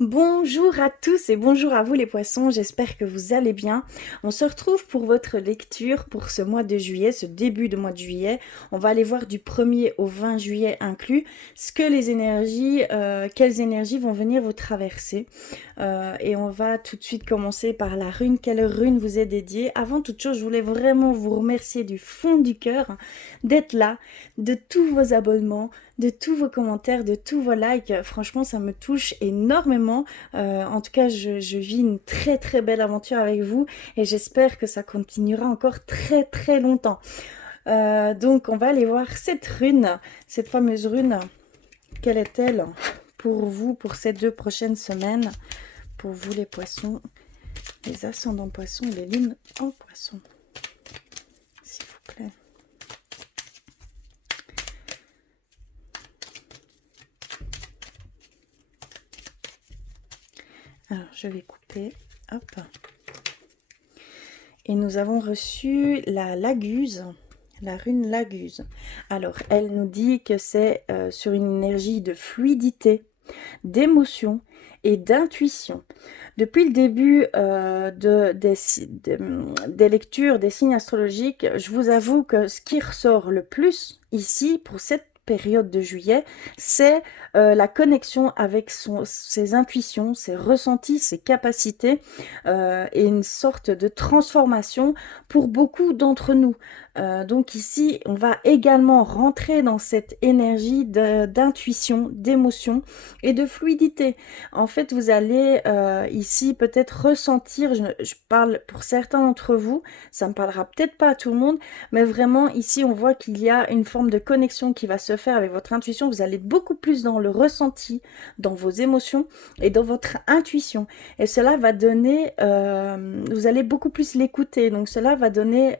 Bonjour à tous et bonjour à vous les poissons, j'espère que vous allez bien. On se retrouve pour votre lecture pour ce mois de juillet, ce début de mois de juillet. On va aller voir du 1er au 20 juillet inclus, ce que les énergies, quelles énergies vont venir vous traverser. Et on va tout de suite commencer par la rune. Quelle rune vous est dédiée? Avant toute chose, je voulais vraiment vous remercier du fond du cœur d'être là, de tous vos abonnements, de tous vos commentaires, de tous vos likes. Franchement, ça me touche énormément. En tout cas, je vis une très très belle aventure avec vous et j'espère que ça continuera encore très très longtemps. Donc, on va aller voir cette rune, cette fameuse rune. Quelle est-elle pour vous, pour ces 2 prochaines semaines? Pour vous les poissons, les ascendants poissons et les lunes en poissons. S'il vous plaît. Alors, je vais couper. Hop. Et nous avons reçu la Laguse, la rune Laguse. Alors, elle nous dit que c'est sur une énergie de fluidité, d'émotion et d'intuition. Depuis le début des lectures, des signes astrologiques, je vous avoue que ce qui ressort le plus ici, pour cette période de juillet, c'est la connexion avec ses intuitions, ses ressentis, ses capacités et une sorte de transformation pour beaucoup d'entre nous. Donc ici, on va également rentrer dans cette énergie d'intuition, d'émotion et de fluidité. En fait, vous allez ici peut-être ressentir, je parle pour certains d'entre vous, ça ne parlera peut-être pas à tout le monde, mais vraiment ici on voit qu'il y a une forme de connexion qui va se faire avec votre intuition. Vous allez être beaucoup plus dans le ressenti, dans vos émotions et dans votre intuition. Et cela va donner, vous allez beaucoup plus l'écouter, donc cela va donner...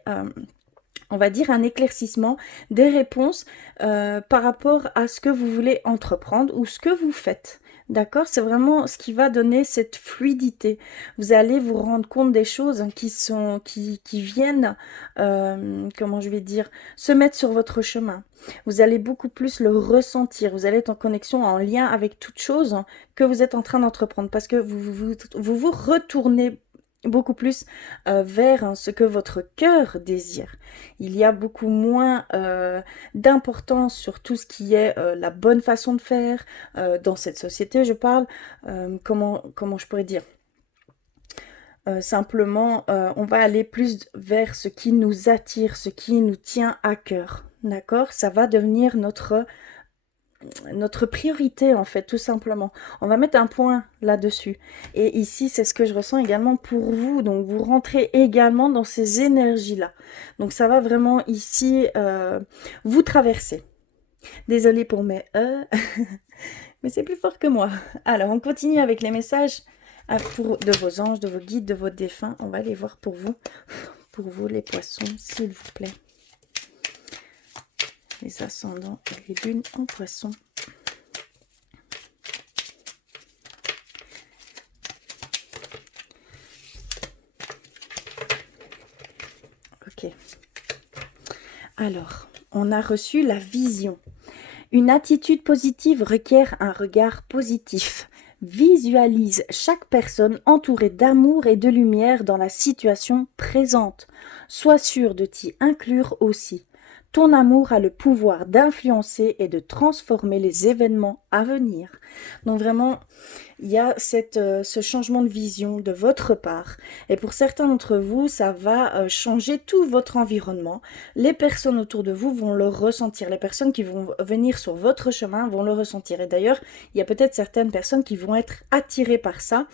on va dire un éclaircissement des réponses par rapport à ce que vous voulez entreprendre ou ce que vous faites. D'accord? C'est vraiment ce qui va donner cette fluidité. Vous allez vous rendre compte des choses qui viennent, comment je vais dire, se mettre sur votre chemin. Vous allez beaucoup plus le ressentir. Vous allez être en connexion, en lien avec toute chose que vous êtes en train d'entreprendre parce que vous retournez beaucoup plus vers ce que votre cœur désire. Il y a beaucoup moins d'importance sur tout ce qui est la bonne façon de faire dans cette société, je parle. Comment je pourrais dire? Simplement, on va aller plus vers ce qui nous attire, ce qui nous tient à cœur. D'accord? Ça va devenir notre priorité en fait, tout simplement. On va mettre un point là-dessus. Et ici, c'est ce que je ressens également pour vous. Donc, vous rentrez également dans ces énergies-là. Donc, ça va vraiment ici vous traverser. Désolée pour mes mais c'est plus fort que moi. Alors, on continue avec les messages de vos anges, de vos guides, de vos défunts. On va les voir pour vous les poissons, s'il vous plaît. Les ascendants et les lunes en poisson. Ok. Alors, on a reçu la vision. Une attitude positive requiert un regard positif. Visualise chaque personne entourée d'amour et de lumière dans la situation présente. Sois sûr de t'y inclure aussi. Ton amour a le pouvoir d'influencer et de transformer les événements à venir. Donc vraiment, il y a ce changement de vision de votre part. Et pour certains d'entre vous, ça va changer tout votre environnement. Les personnes autour de vous vont le ressentir. Les personnes qui vont venir sur votre chemin vont le ressentir. Et d'ailleurs, il y a peut-être certaines personnes qui vont être attirées par ça.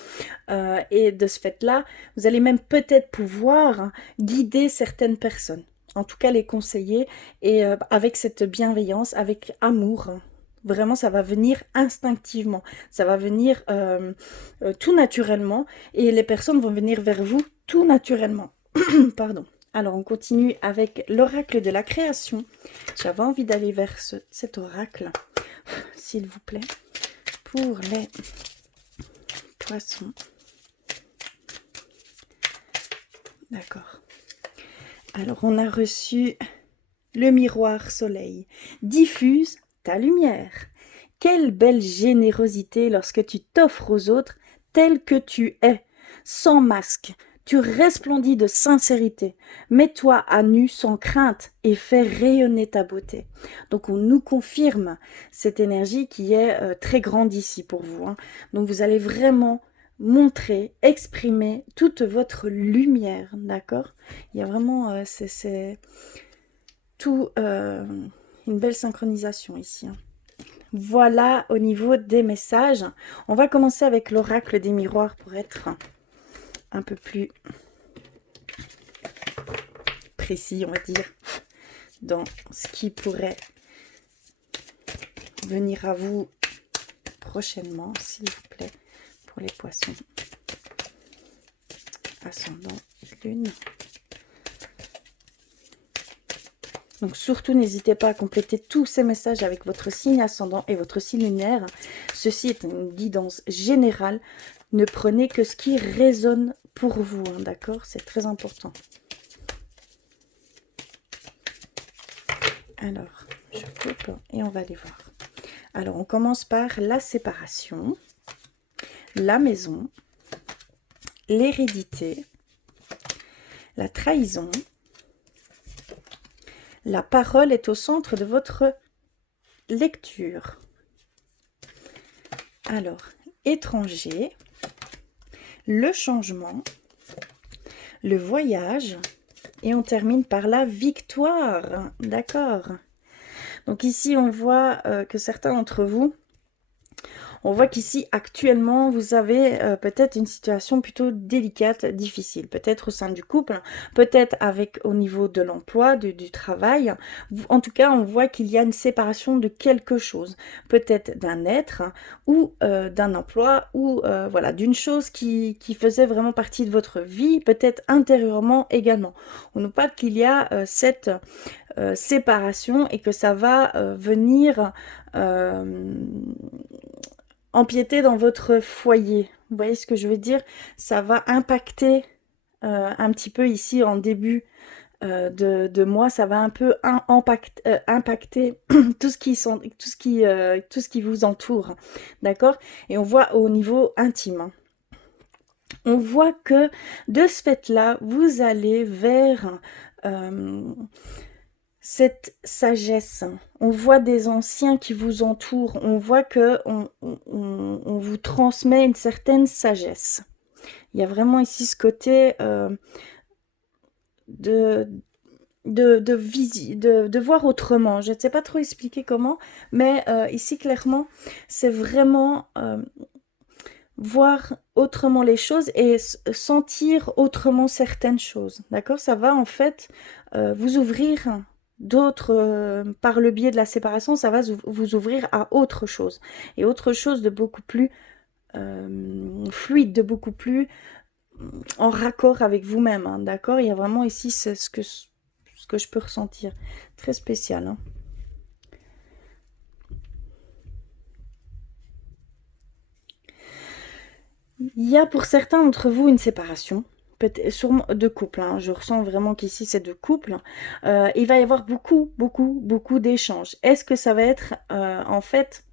Et de ce fait-là, vous allez même peut-être pouvoir guider certaines personnes. En tout cas, les conseiller. Et avec cette bienveillance, avec amour. Vraiment, ça va venir instinctivement. Ça va venir tout naturellement. Et les personnes vont venir vers vous tout naturellement. Pardon. Alors, on continue avec l'oracle de la création. J'avais envie d'aller vers cet oracle, s'il vous plaît, pour les poissons. D'accord. Alors, on a reçu le miroir soleil. Diffuse ta lumière. Quelle belle générosité lorsque tu t'offres aux autres tel que tu es, sans masque. Tu resplendis de sincérité. Mets-toi à nu sans crainte et fais rayonner ta beauté. Donc on nous confirme cette énergie qui est très grande ici pour vous, hein. Donc vous allez vraiment montrer, exprimer toute votre lumière, d'accord? Il y a vraiment, c'est tout une belle synchronisation ici, hein. Voilà au niveau des messages. On va commencer avec l'oracle des miroirs pour être un peu plus précis, on va dire, dans ce qui pourrait venir à vous prochainement, s'il vous plaît, pour les poissons. Ascendant lune. Donc surtout, n'hésitez pas à compléter tous ces messages avec votre signe ascendant et votre signe lunaire. Ceci est une guidance générale. Ne prenez que ce qui résonne pour vous, hein, d'accord? C'est très important. Alors, je coupe et on va aller voir. Alors, on commence par la séparation, la maison, l'hérédité, la trahison. La parole est au centre de votre lecture. Alors, étranger, le changement, le voyage, et on termine par la victoire. D'accord. Donc ici, on voit que certains d'entre vous, on voit qu'ici, actuellement, vous avez peut-être une situation plutôt délicate, difficile. Peut-être au sein du couple, peut-être avec au niveau de l'emploi, du travail. En tout cas, on voit qu'il y a une séparation de quelque chose. Peut-être d'un être ou d'un emploi ou voilà, d'une chose qui faisait vraiment partie de votre vie, peut-être intérieurement également. On nous parle qu'il y a cette séparation et que ça va venir empiéter dans votre foyer. Vous voyez ce que je veux dire? Ça va impacter un petit peu ici en début de mois, ça va un peu impacter tout ce qui vous entoure, d'accord? Et on voit au niveau intime. On voit que de ce fait-là, vous allez vers cette sagesse. On voit des anciens qui vous entourent, on voit que on vous transmet une certaine sagesse. Il y a vraiment ici ce côté de voir autrement. Je ne sais pas trop expliquer comment, mais ici clairement, c'est vraiment voir autrement les choses et sentir autrement certaines choses. D'accord? Ça va en fait vous ouvrir d'autres, par le biais de la séparation, ça va vous ouvrir à autre chose. Et autre chose de beaucoup plus fluide, de beaucoup plus en raccord avec vous-même. Hein, d'accord? Il y a vraiment ici ce que je peux ressentir. Très spécial. Hein. Il y a pour certains d'entre vous une séparation. Peut-être sûrement de couple, hein. Je ressens vraiment qu'ici c'est de couple. Il va y avoir beaucoup d'échanges. Est-ce que ça va être en fait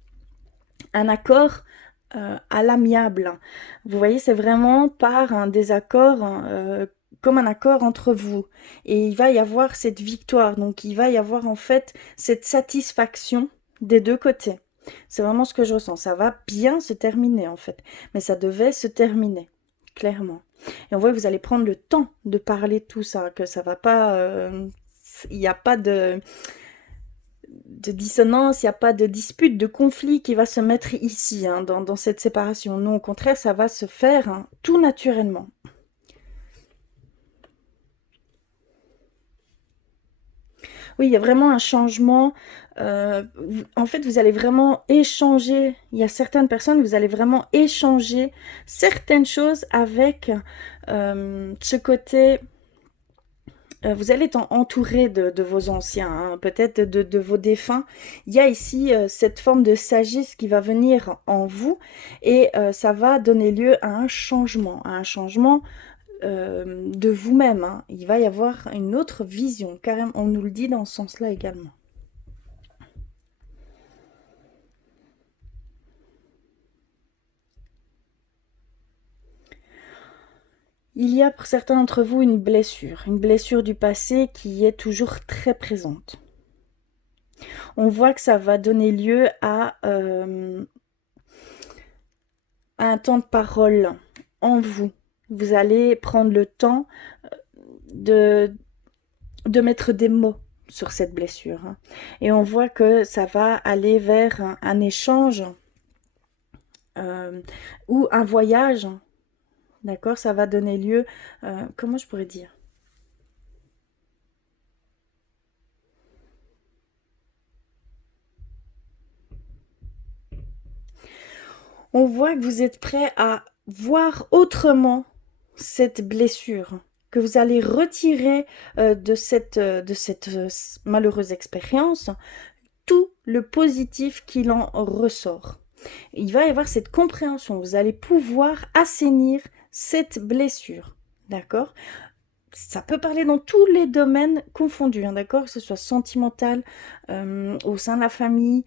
un accord à l'amiable? Vous voyez, c'est vraiment par un désaccord, comme un accord entre vous. Et il va y avoir cette victoire. Donc il va y avoir en fait cette satisfaction des deux côtés. C'est vraiment ce que je ressens. Ça va bien se terminer en fait. Mais ça devait se terminer, clairement. Et on voit que vous allez prendre le temps de parler de tout ça, que ça va pas... il n'y a pas de dissonance, il n'y a pas de dispute, de conflit qui va se mettre ici, hein, dans cette séparation. Non, au contraire, ça va se faire hein, tout naturellement. Oui, il y a vraiment un changement. En fait, vous allez vraiment échanger. Il y a certaines personnes, vous allez vraiment échanger certaines choses avec ce côté. Vous allez être entouré de vos anciens, hein, peut-être de vos défunts. Il y a ici cette forme de sagesse qui va venir en vous et ça va donner lieu à un changement de vous-même. Hein. Il va y avoir une autre vision, carrément, on nous le dit dans ce sens-là également. Il y a pour certains d'entre vous une blessure du passé qui est toujours très présente. On voit que ça va donner lieu à un temps de parole en vous. Vous allez prendre le temps de, de mettre des mots sur cette blessure, hein. Et on voit que ça va aller vers un échange euh, ou un voyage, d'accord? Ça va donner lieu, comment je pourrais dire? On voit que vous êtes prêt à voir autrement cette blessure, que vous allez retirer de cette malheureuse expérience tout le positif qu'il en ressort. Il va y avoir cette compréhension, vous allez pouvoir assainir cette blessure, d'accord? Ça peut parler dans tous les domaines confondus, hein, d'accord? Que ce soit sentimental, au sein de la famille,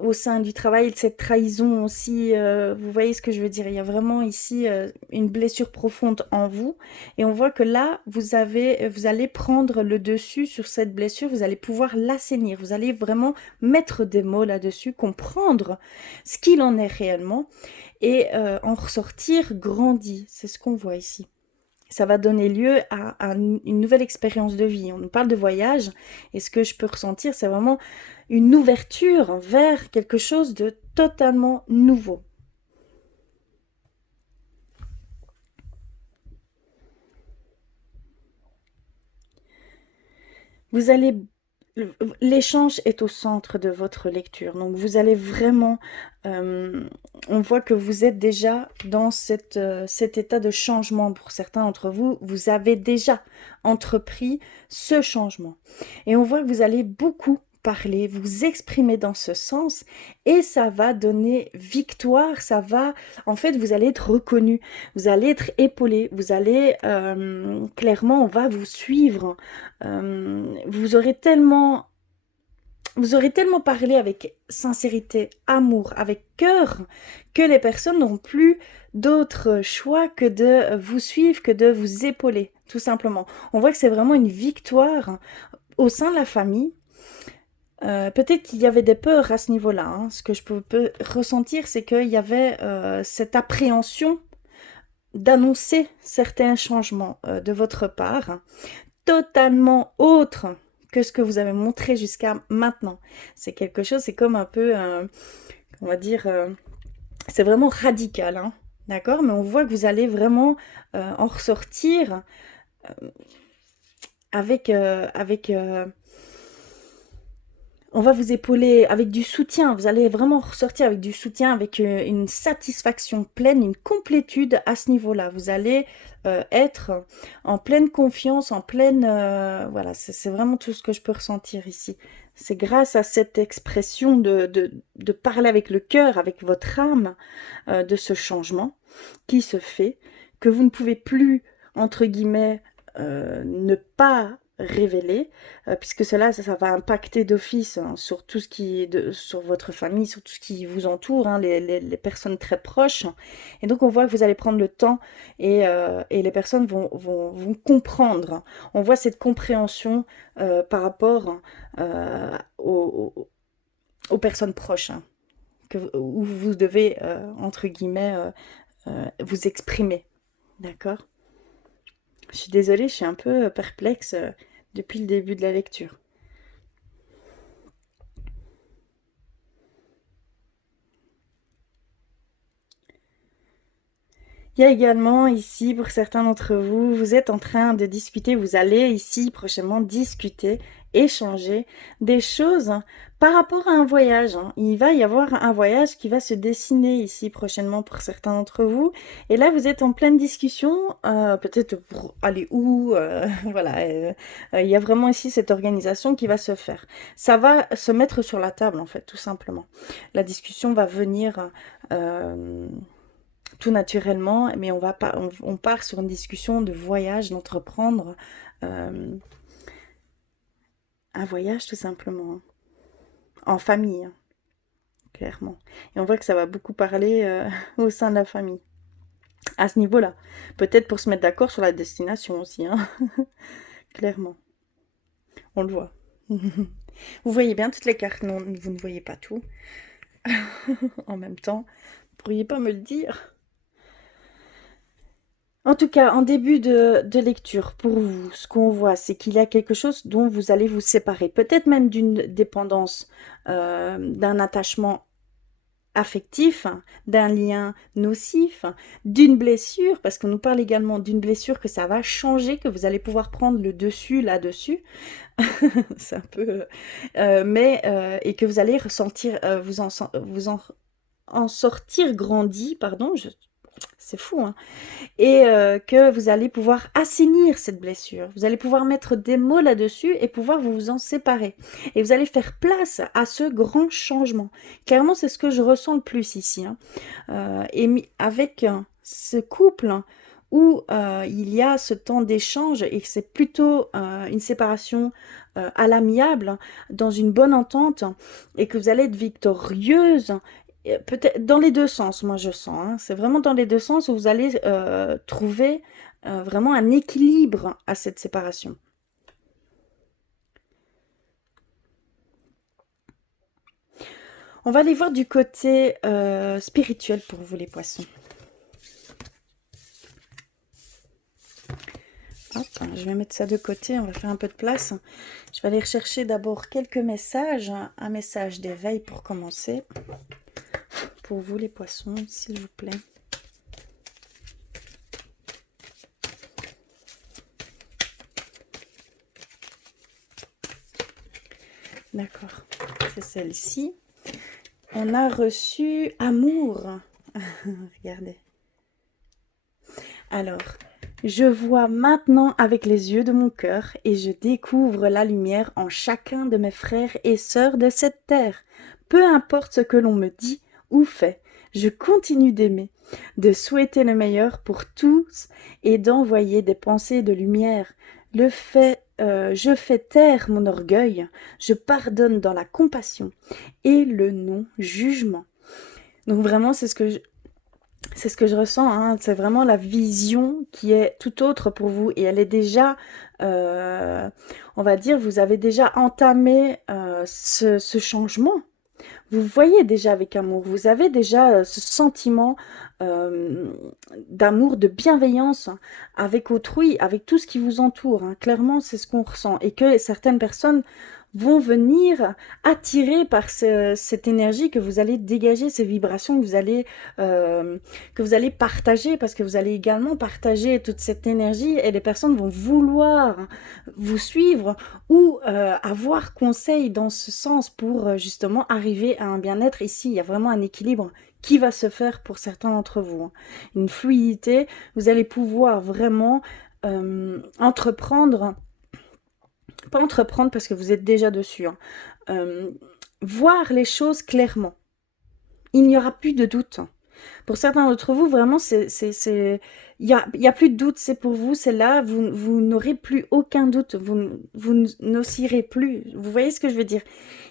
au sein du travail, cette trahison aussi, vous voyez ce que je veux dire? Il y a vraiment ici une blessure profonde en vous et on voit que là, vous allez prendre le dessus sur cette blessure, vous allez pouvoir l'assainir, vous allez vraiment mettre des mots là-dessus, comprendre ce qu'il en est réellement et en ressortir grandi. C'est ce qu'on voit ici. Ça va donner lieu à une nouvelle expérience de vie. On nous parle de voyage, et ce que je peux ressentir, c'est vraiment une ouverture vers quelque chose de totalement nouveau. Vous allez, l'échange est au centre de votre lecture, donc vous allez vraiment, euh, on voit que vous êtes déjà dans cet état de changement pour certains d'entre vous, vous avez déjà entrepris ce changement. Et on voit que vous allez beaucoup parler, vous exprimer dans ce sens, et ça va donner victoire, ça va, en fait, vous allez être reconnu, vous allez être épaulé, vous allez, clairement, on va vous suivre. Vous aurez tellement parlé avec sincérité, amour, avec cœur, que les personnes n'auront plus d'autre choix que de vous suivre, que de vous épauler, tout simplement. On voit que c'est vraiment une victoire au sein de la famille. Peut-être qu'il y avait des peurs à ce niveau-là, hein. Ce que je peux ressentir, c'est qu'il y avait cette appréhension d'annoncer certains changements de votre part, totalement autre que ce que vous avez montré jusqu'à maintenant. C'est quelque chose, c'est comme un peu, on va dire, c'est vraiment radical, hein, d'accord? Mais on voit que vous allez vraiment en ressortir avec on va vous épauler avec du soutien. Vous allez vraiment ressortir avec du soutien, avec une satisfaction pleine, une complétude à ce niveau-là. Vous allez être en pleine confiance, en pleine... voilà, c'est vraiment tout ce que je peux ressentir ici. C'est grâce à cette expression de parler avec le cœur, avec votre âme, de ce changement qui se fait, que vous ne pouvez plus, entre guillemets, ne pas révéler, puisque ça va impacter d'office, hein, sur tout ce sur votre famille, sur tout ce qui vous entoure, hein, les personnes très proches. Et donc on voit que vous allez prendre le temps et les personnes vont comprendre. On voit cette compréhension par rapport aux personnes proches, hein, où vous devez, entre guillemets, vous exprimer. D'accord? Je suis désolée, je suis un peu perplexe depuis le début de la lecture. Il y a également ici, pour certains d'entre vous, vous êtes en train de discuter, vous allez ici prochainement discuter, échanger des choses par rapport à un voyage, hein. Il va y avoir un voyage qui va se dessiner ici prochainement pour certains d'entre vous. Et là, vous êtes en pleine discussion, peut-être pour aller où, voilà. Il y a vraiment ici cette organisation qui va se faire. Ça va se mettre sur la table, en fait, tout simplement. La discussion va venir... tout naturellement, mais on part sur une discussion de voyage, d'entreprendre un voyage tout simplement, hein, en famille, hein, clairement. Et on voit que ça va beaucoup parler au sein de la famille. à ce niveau-là. Peut-être pour se mettre d'accord sur la destination aussi, hein. Clairement, on le voit. Vous voyez bien toutes les cartes, non, vous ne voyez pas tout en même temps. Vous pourriez pas me le dire? En tout cas, en début de lecture, pour vous, ce qu'on voit, c'est qu'il y a quelque chose dont vous allez vous séparer. Peut-être même d'une dépendance, d'un attachement affectif, d'un lien nocif, d'une blessure, parce qu'on nous parle également d'une blessure que ça va changer, que vous allez pouvoir prendre le dessus là-dessus. C'est un peu... et que vous allez ressentir, en sortir grandi, pardon, c'est fou, hein, et que vous allez pouvoir assainir cette blessure. Vous allez pouvoir mettre des mots là-dessus et pouvoir vous en séparer. Et vous allez faire place à ce grand changement. Clairement, c'est ce que je ressens le plus ici, hein. Avec ce couple, hein, où il y a ce temps d'échange et que c'est plutôt une séparation à l'amiable, hein, dans une bonne entente, et que vous allez être victorieuse. Peut-être dans les deux sens, moi je sens, hein. C'est vraiment dans les deux sens où vous allez trouver vraiment un équilibre à cette séparation. On va aller voir du côté spirituel pour vous les poissons. Hop, je vais mettre ça de côté, on va faire un peu de place. Je vais aller rechercher d'abord quelques messages, un message d'éveil pour commencer. Pour vous les poissons, s'il vous plaît. D'accord, c'est celle-ci. On a reçu amour. Regardez. Alors, je vois maintenant avec les yeux de mon cœur et je découvre la lumière en chacun de mes frères et sœurs de cette terre. Peu importe ce que l'on me dit ou fait, je continue d'aimer, de souhaiter le meilleur pour tous et d'envoyer des pensées de lumière. Je fais taire mon orgueil, je pardonne dans la compassion et le non-jugement. Donc vraiment, c'est ce que je ressens, hein. C'est vraiment la vision qui est tout autre pour vous et elle est déjà, on va dire, vous avez déjà entamé ce changement. Vous voyez déjà avec amour, vous avez déjà ce sentiment euh, d'amour, de bienveillance avec autrui, avec tout ce qui vous entoure, hein. Clairement, c'est ce qu'on ressent et que certaines personnes vont venir attirées par cette énergie que vous allez dégager, ces vibrations que vous allez partager, parce que vous allez également partager toute cette énergie et les personnes vont vouloir vous suivre ou avoir conseil dans ce sens pour justement arriver à un bien-être. Ici, il y a vraiment un équilibre qui va se faire pour certains d'entre vous, hein. Une fluidité, vous allez pouvoir vraiment entreprendre, pas entreprendre parce que vous êtes déjà dessus, hein, euh, voir les choses clairement. Il n'y aura plus de doute. Pour certains d'entre vous, vraiment, il y a plus de doute, c'est pour vous, c'est là, vous n'aurez plus aucun doute, vous n'oscillerez plus. Vous voyez ce que je veux dire?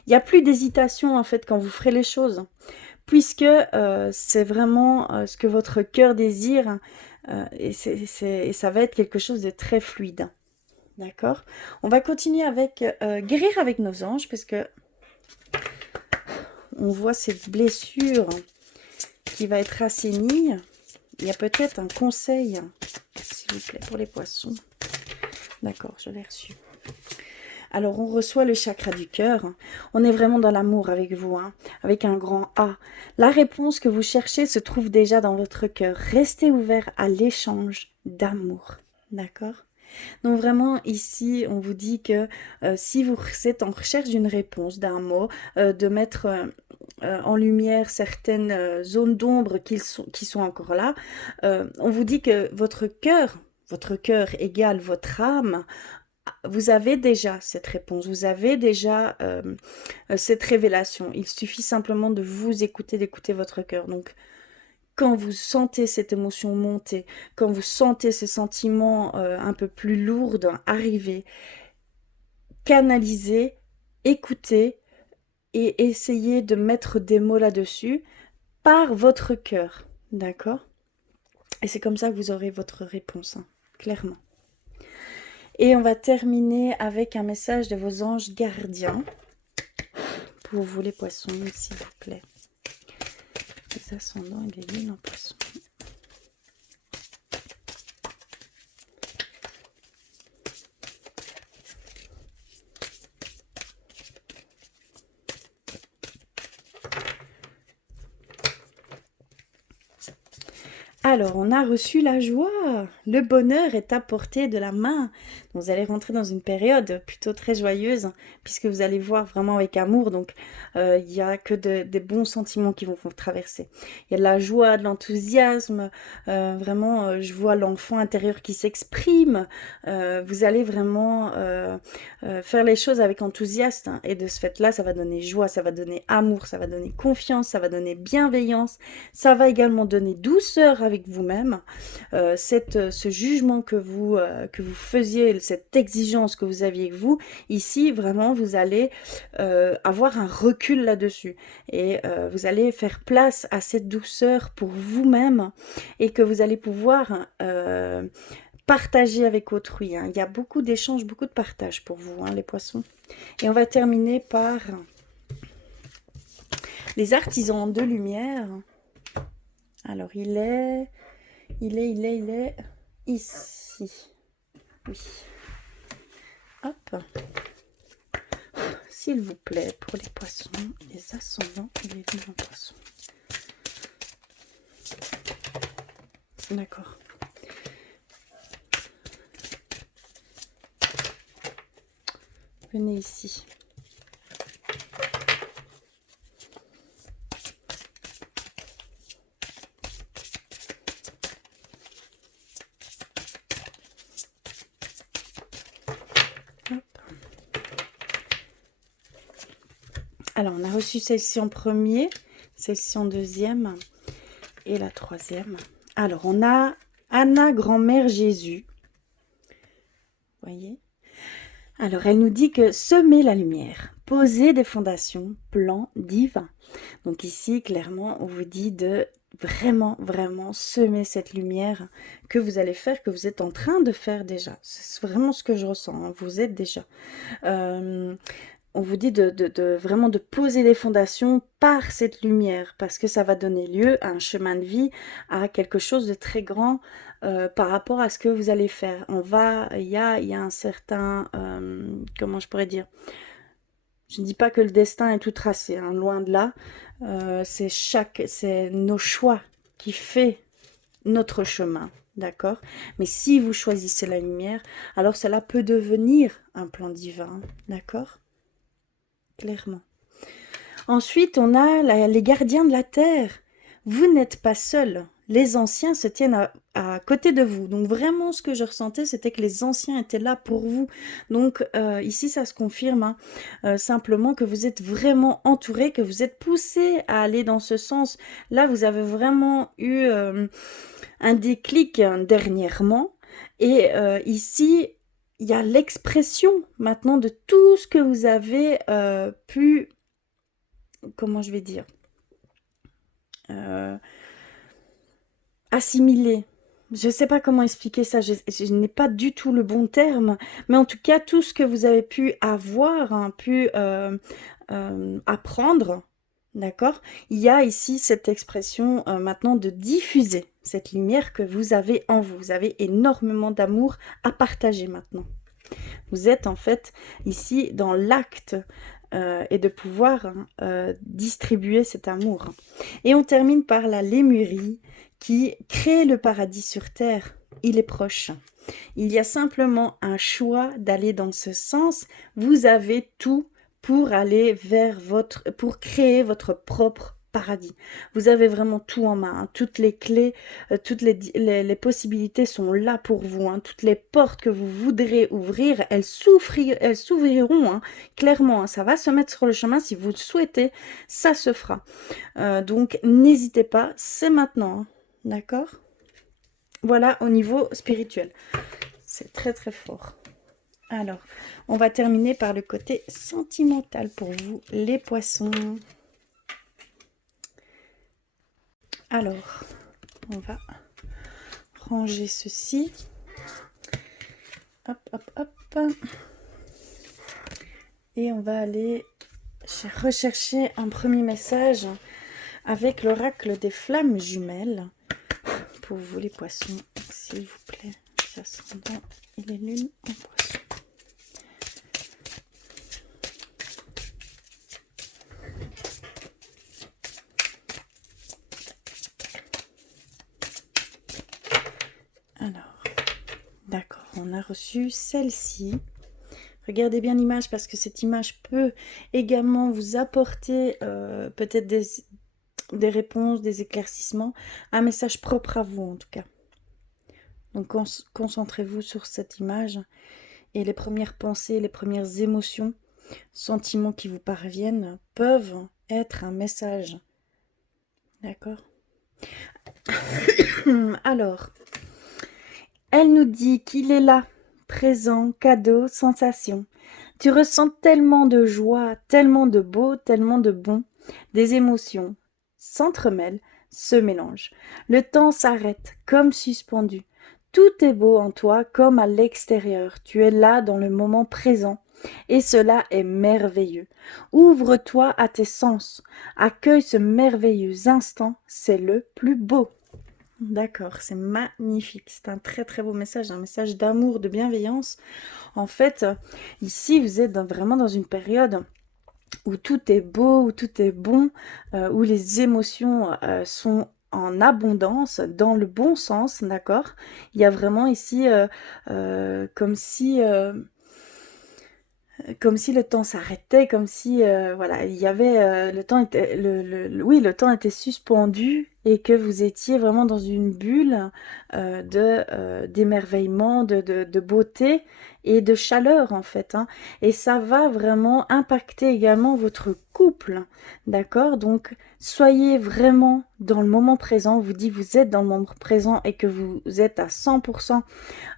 Il n'y a plus d'hésitation, en fait, quand vous ferez les choses, puisque c'est vraiment ce que votre cœur désire, et ça va être quelque chose de très fluide. D'accord? On va continuer avec guérir avec nos anges, parce que on voit cette blessure qui va être assainie. Il y a peut-être un conseil, s'il vous plaît, pour les poissons. D'accord, je l'ai reçu. Alors, on reçoit le chakra du cœur. On est vraiment dans l'amour avec vous, hein, avec un grand A. La réponse que vous cherchez se trouve déjà dans votre cœur. Restez ouvert à l'échange d'amour. D'accord? Donc vraiment, ici, on vous dit que si vous êtes en recherche d'une réponse, d'un mot, de mettre en lumière certaines zones d'ombre qui sont encore là, on vous dit que votre cœur égale votre âme, vous avez déjà cette réponse, vous avez déjà cette révélation. Il suffit simplement de vous écouter, d'écouter votre cœur. Donc, quand vous sentez cette émotion monter, quand vous sentez ces sentiments un peu plus lourds arriver, canalisez, écoutez et essayez de mettre des mots là-dessus par votre cœur. D'accord? Et c'est comme ça que vous aurez votre réponse, hein, clairement. Et on va terminer avec un message de vos anges gardiens. Pour vous les poissons, s'il vous plaît. Les ascendants et les lunes en poissons. Alors, on a reçu la joie. Le bonheur est à portée de la main. Vous allez rentrer dans une période plutôt très joyeuse, puisque vous allez voir vraiment avec amour. Donc, il n'y a que des bons sentiments qui vont vous traverser. Il y a de la joie, de l'enthousiasme. Vraiment, je vois l'enfant intérieur qui s'exprime. Vous allez vraiment faire les choses avec enthousiasme. Hein, et de ce fait-là, ça va donner joie, ça va donner amour, ça va donner confiance, ça va donner bienveillance. Ça va également donner douceur avec vous-même. Ce jugement que vous faisiez, cette exigence que vous aviez avec vous, ici, vraiment, vous allez avoir un recul là-dessus. Et vous allez faire place à cette douceur pour vous-même et que vous allez pouvoir partager avec autrui. Hein. Il y a beaucoup d'échanges, beaucoup de partage pour vous, hein, les poissons. Et on va terminer par les artisans de lumière. Alors, il est ici. Oui. Hop. S'il vous plaît, pour les poissons, les ascendants et les lunes en poissons. D'accord. Venez ici. Alors, on a reçu celle-ci en premier, celle-ci en deuxième et la troisième. Alors, on a Anna, grand-mère Jésus. Vous voyez? Alors, elle nous dit que semer la lumière, poser des fondations, plan divin. Donc ici, clairement, on vous dit de vraiment, vraiment semer cette lumière que vous allez faire, que vous êtes en train de faire déjà. C'est vraiment ce que je ressens, hein, vous êtes déjà. On vous dit vraiment de poser des fondations par cette lumière, parce que ça va donner lieu à un chemin de vie, à quelque chose de très grand par rapport à ce que vous allez faire. Il y a un certain, comment je pourrais dire, je ne dis pas que le destin est tout tracé, hein, loin de là. C'est nos choix qui fait notre chemin, d'accord? Mais si vous choisissez la lumière, alors cela peut devenir un plan divin, d'accord? Clairement. Ensuite, on a les gardiens de la terre. Vous n'êtes pas seul. Les anciens se tiennent à côté de vous. Donc vraiment, ce que je ressentais, c'était que les anciens étaient là pour vous. Donc ici, ça se confirme, hein, simplement que vous êtes vraiment entouré, que vous êtes poussé à aller dans ce sens. Là, vous avez vraiment eu un déclic dernièrement. Et ici, il y a l'expression maintenant de tout ce que vous avez pu, comment je vais dire, assimiler. Je ne sais pas comment expliquer ça, je n'ai pas du tout le bon terme, mais en tout cas, tout ce que vous avez pu avoir, hein, pu apprendre, d'accord? Il y a ici cette expression maintenant de diffuser cette lumière que vous avez en vous. Vous avez énormément d'amour à partager maintenant. Vous êtes en fait ici dans l'acte et de pouvoir distribuer cet amour. Et on termine par la Lémurie qui crée le paradis sur terre. Il est proche. Il y a simplement un choix d'aller dans ce sens. Vous avez tout pour aller vers pour créer votre propre paradis. Vous avez vraiment tout en main, hein. Toutes les clés, toutes les possibilités sont là pour vous, hein. Toutes les portes que vous voudrez ouvrir, elles s'ouvriront, hein. Clairement, hein. Ça va se mettre sur le chemin. Si vous le souhaitez, ça se fera. Donc, n'hésitez pas, c'est maintenant, hein. D'accord? Voilà, au niveau spirituel. C'est très très fort. Alors, on va terminer par le côté sentimental pour vous, les poissons. Alors, on va ranger ceci. Hop, hop, hop. Et on va aller rechercher un premier message avec l'oracle des flammes jumelles. Pour vous les poissons, s'il vous plaît. Ascendant et les lunes en poisson. Alors, d'accord, on a reçu celle-ci. Regardez bien l'image parce que cette image peut également vous apporter peut-être des réponses, des éclaircissements, un message propre à vous en tout cas. Donc concentrez-vous sur cette image et les premières pensées, les premières émotions, sentiments qui vous parviennent peuvent être un message. D'accord? Alors, elle nous dit qu'il est là, présent, cadeau, sensation. Tu ressens tellement de joie, tellement de beau, tellement de bon. Des émotions s'entremêlent, se mélangent. Le temps s'arrête, comme suspendu. Tout est beau en toi comme à l'extérieur. Tu es là dans le moment présent. Et cela est merveilleux. Ouvre-toi à tes sens. Accueille ce merveilleux instant. C'est le plus beau. D'accord, c'est magnifique. C'est un très très beau message, un message d'amour, de bienveillance. En fait, ici, vous êtes vraiment dans une période où tout est beau, où tout est bon, où les émotions sont en abondance, dans le bon sens, d'accord? Il y a vraiment ici comme si le temps s'arrêtait, comme si voilà, il y avait le temps était oui, le temps était suspendu et que vous étiez vraiment dans une bulle d'émerveillement, de beauté et de chaleur en fait, hein. Et ça va vraiment impacter également votre couple, d'accord? Donc soyez vraiment dans le moment présent. Vous dites vous êtes dans le moment présent et que vous êtes à 100%,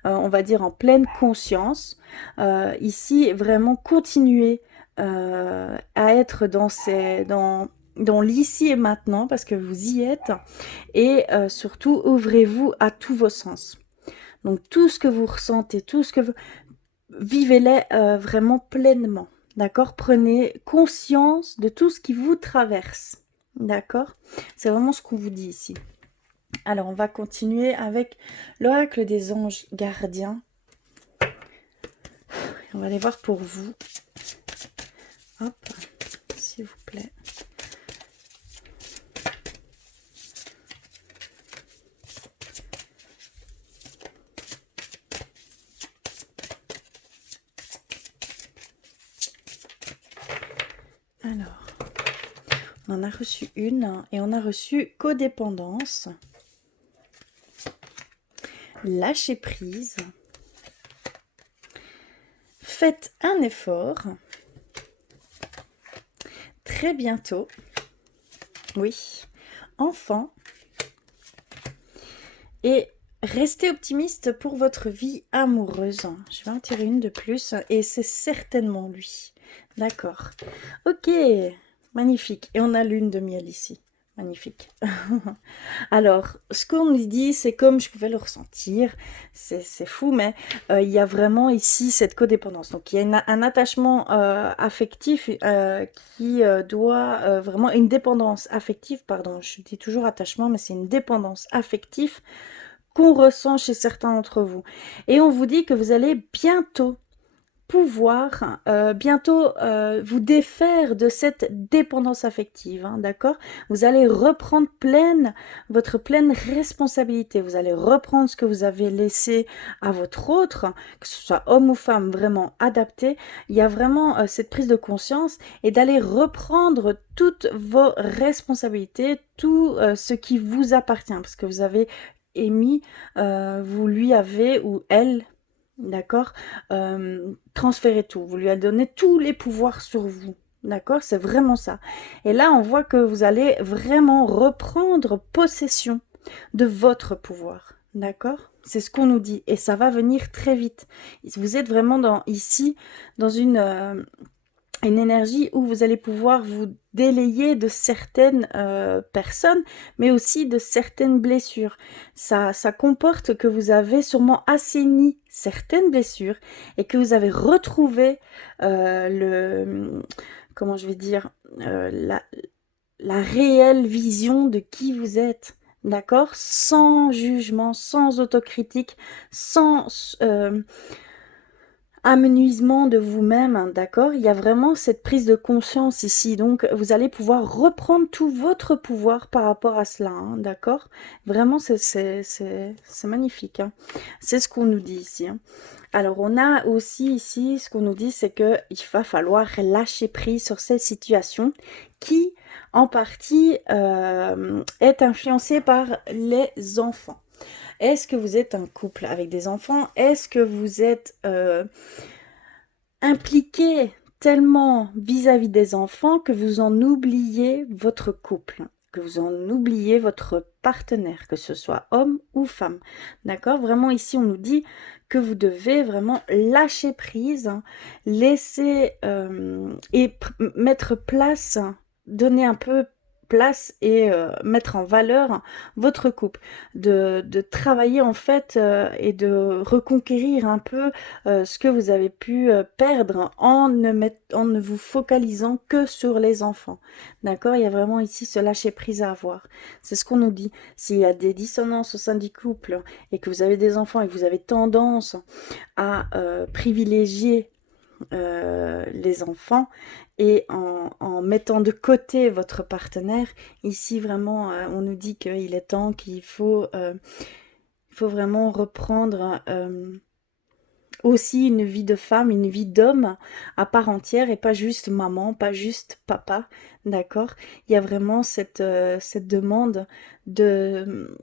on va dire en pleine conscience. Ici, vraiment continuez à être dans l'ici et maintenant parce que vous y êtes et surtout ouvrez-vous à tous vos sens. Donc tout ce que vous ressentez, tout ce que vous vivez-les vraiment pleinement. D'accord? Prenez conscience de tout ce qui vous traverse. D'accord? C'est vraiment ce qu'on vous dit ici. Alors, on va continuer avec l'oracle des anges gardiens. On va aller voir pour vous. Hop, s'il vous plaît. Alors, on en a reçu une et on a reçu codépendance, lâcher prise, faites un effort, très bientôt, oui, enfant, et restez optimiste pour votre vie amoureuse. Je vais en tirer une de plus et c'est certainement lui. D'accord. Ok, magnifique. Et on a lune de miel ici. Magnifique. Alors, ce qu'on nous dit, c'est comme je pouvais le ressentir. C'est fou, mais il y a vraiment ici cette codépendance. Donc, il y a un attachement affectif qui doit vraiment... Une dépendance affective, pardon. Je dis toujours attachement, mais c'est une dépendance affective qu'on ressent chez certains d'entre vous. Et on vous dit que vous allez bientôt pouvoir vous défaire de cette dépendance affective, hein, d'accord? Vous allez reprendre votre pleine responsabilité. Vous allez reprendre ce que vous avez laissé à votre autre, que ce soit homme ou femme, vraiment adapté. Il y a vraiment cette prise de conscience et d'aller reprendre toutes vos responsabilités, tout ce qui vous appartient, parce que vous avez émis, vous lui avez ou elle, d'accord, transférez tout, vous lui avez donné tous les pouvoirs sur vous, d'accord, c'est vraiment ça. Et là on voit que vous allez vraiment reprendre possession de votre pouvoir, d'accord, c'est ce qu'on nous dit et ça va venir très vite. Vous êtes vraiment ici dans une une énergie où vous allez pouvoir vous délayer de certaines personnes, mais aussi de certaines blessures. Ça comporte que vous avez sûrement assaini certaines blessures et que vous avez retrouvé comment je vais dire, la réelle vision de qui vous êtes. D'accord? Sans jugement, sans autocritique, sans amenuisement de vous-même, hein, d'accord? Il y a vraiment cette prise de conscience ici, donc vous allez pouvoir reprendre tout votre pouvoir par rapport à cela, hein, d'accord? Vraiment, c'est magnifique, hein. C'est ce qu'on nous dit ici, hein. Alors, on a aussi ici, ce qu'on nous dit, c'est qu'il va falloir lâcher prise sur cette situation qui, en partie, est influencée par les enfants. Est-ce que vous êtes un couple avec des enfants? Est-ce que vous êtes impliqué tellement vis-à-vis des enfants que vous en oubliez votre couple, que vous en oubliez votre partenaire, que ce soit homme ou femme? D'accord? Vraiment ici, on nous dit que vous devez vraiment lâcher prise, hein, laisser et mettre place, donner un peu place et mettre en valeur votre couple, de travailler en fait et de reconquérir un peu ce que vous avez pu perdre en ne vous focalisant que sur les enfants. D'accord? Il y a vraiment ici ce lâcher prise à avoir. C'est ce qu'on nous dit. S'il y a des dissonances au sein du couple et que vous avez des enfants et que vous avez tendance à privilégier les enfants et en mettant de côté votre partenaire, ici vraiment on nous dit qu'il est temps il faut vraiment reprendre aussi une vie de femme, une vie d'homme à part entière et pas juste maman, pas juste papa, d'accord? Il y a vraiment cette demande de,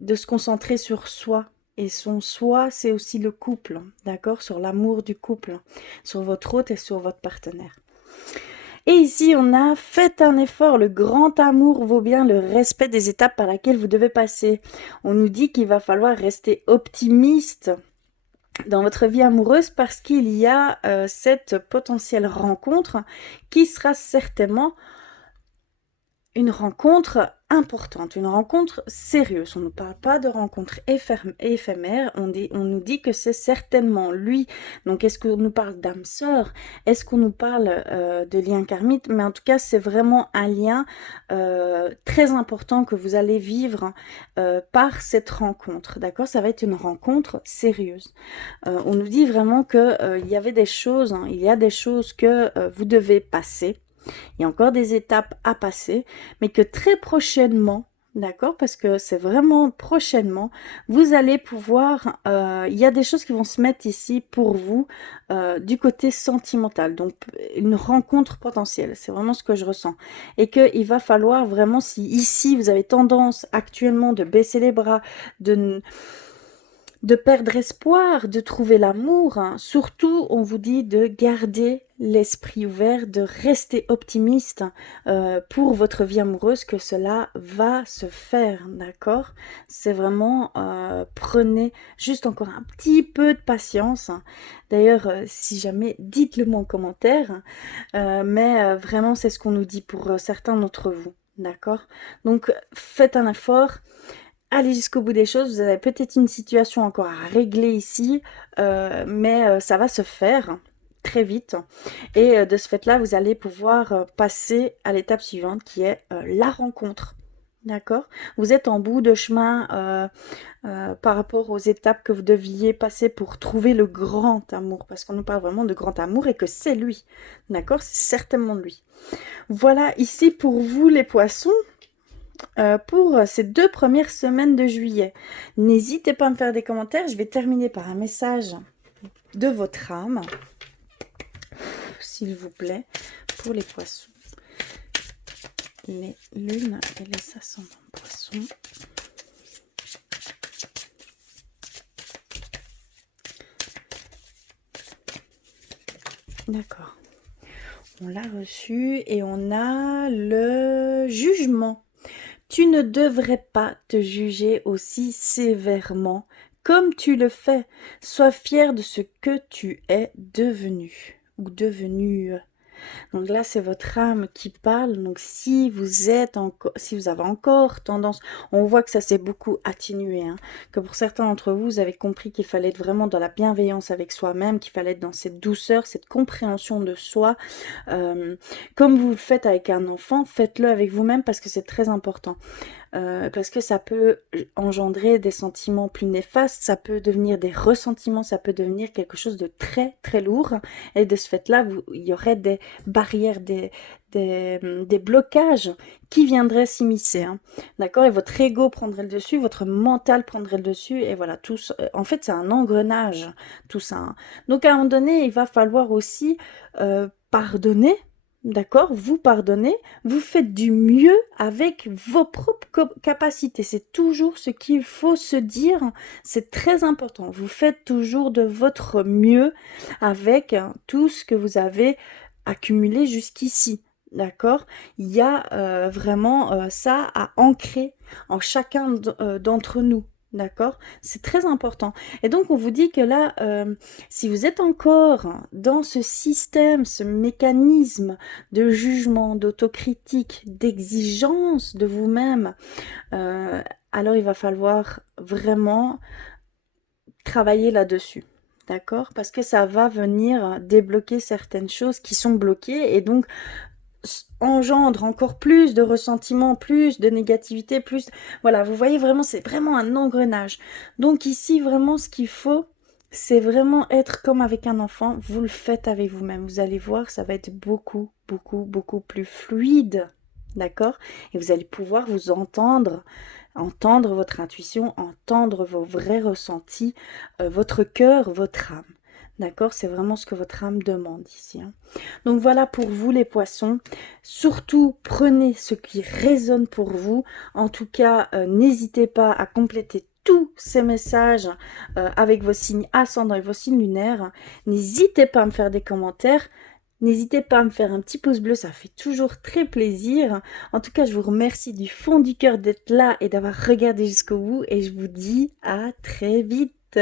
de se concentrer sur soi. Et son soi, c'est aussi le couple, d'accord? Sur l'amour du couple, sur votre hôte et sur votre partenaire. Et ici, on a fait un effort. Le grand amour vaut bien le respect des étapes par lesquelles vous devez passer. On nous dit qu'il va falloir rester optimiste dans votre vie amoureuse parce qu'il y a cette potentielle rencontre qui sera certainement une rencontre importante, une rencontre sérieuse. On ne parle pas de rencontre éphémère, on nous dit que c'est certainement lui. Donc est-ce qu'on nous parle d'âme sœur? Est-ce qu'on nous parle de lien karmique? Mais en tout cas, c'est vraiment un lien très important que vous allez vivre par cette rencontre, d'accord? Ça va être une rencontre sérieuse. On nous dit vraiment que il y avait des choses, hein, il y a des choses que vous devez passer. Il y a encore des étapes à passer, mais que très prochainement, d'accord, parce que c'est vraiment prochainement, vous allez pouvoir, il y a des choses qui vont se mettre ici pour vous du côté sentimental, donc une rencontre potentielle, c'est vraiment ce que je ressens. Et qu'il va falloir vraiment, si ici vous avez tendance actuellement de baisser les bras, de perdre espoir, de trouver l'amour, hein. Surtout, on vous dit de garder l'esprit ouvert, de rester optimiste pour votre vie amoureuse, que cela va se faire, d'accord? C'est vraiment, prenez juste encore un petit peu de patience, hein. D'ailleurs, si jamais, dites-le moi en commentaire, mais vraiment, c'est ce qu'on nous dit pour certains d'entre vous, d'accord? Donc, faites un effort. Allez jusqu'au bout des choses, vous avez peut-être une situation encore à régler ici, mais ça va se faire très vite. Et de ce fait-là, vous allez pouvoir passer à l'étape suivante qui est la rencontre. D'accord? Vous êtes en bout de chemin par rapport aux étapes que vous deviez passer pour trouver le grand amour, parce qu'on nous parle vraiment de grand amour et que c'est lui. D'accord? C'est certainement lui. Voilà ici pour vous les poissons. Pour ces 2 premières semaines de juillet. N'hésitez pas à me faire des commentaires. Je vais terminer par un message de votre âme, s'il vous plaît, pour les poissons, les lunes et les ascendants poissons. D'accord. On l'a reçu et on a le jugement. Tu ne devrais pas te juger aussi sévèrement comme tu le fais. Sois fier de ce que tu es devenu ou devenue. Donc là, c'est votre âme qui parle. Donc si vous êtes encore, si vous avez encore tendance, on voit que ça s'est beaucoup atténué, hein, que pour certains d'entre vous, vous avez compris qu'il fallait être vraiment dans la bienveillance avec soi-même, qu'il fallait être dans cette douceur, cette compréhension de soi. Comme vous le faites avec un enfant, faites-le avec vous-même parce que c'est très important. Parce que ça peut engendrer des sentiments plus néfastes, ça peut devenir des ressentiments, ça peut devenir quelque chose de très très lourd. Et de ce fait-là, il y aurait des barrières, des blocages qui viendraient s'immiscer. Hein. D'accord? Et votre ego prendrait le dessus, votre mental prendrait le dessus, et voilà, tout ça. En fait, c'est un engrenage, tout ça. Hein. Donc à un moment donné, il va falloir aussi pardonner. D'accord? Vous pardonnez, vous faites du mieux avec vos propres capacités. C'est toujours ce qu'il faut se dire. C'est très important. Vous faites toujours de votre mieux avec tout ce que vous avez accumulé jusqu'ici. D'accord? Il y a vraiment ça à ancrer en chacun d'entre nous. D'accord? C'est très important. Et donc, on vous dit que là, si vous êtes encore dans ce système, ce mécanisme de jugement, d'autocritique, d'exigence de vous-même, alors il va falloir vraiment travailler là-dessus. D'accord? Parce que ça va venir débloquer certaines choses qui sont bloquées et donc engendre encore plus de ressentiment, plus de négativité, plus... Voilà, vous voyez vraiment, c'est vraiment un engrenage. Donc ici, vraiment, ce qu'il faut, c'est vraiment être comme avec un enfant. Vous le faites avec vous-même. Vous allez voir, ça va être beaucoup, beaucoup, beaucoup plus fluide. D'accord? Et vous allez pouvoir vous entendre, entendre votre intuition, entendre vos vrais ressentis, votre cœur, votre âme. D'accord? C'est vraiment ce que votre âme demande ici. Hein. Donc voilà pour vous les poissons. Surtout, prenez ce qui résonne pour vous. En tout cas, n'hésitez pas à compléter tous ces messages avec vos signes ascendants et vos signes lunaires. N'hésitez pas à me faire des commentaires. N'hésitez pas à me faire un petit pouce bleu, ça fait toujours très plaisir. En tout cas, je vous remercie du fond du cœur d'être là et d'avoir regardé jusqu'au bout. Et je vous dis à très vite.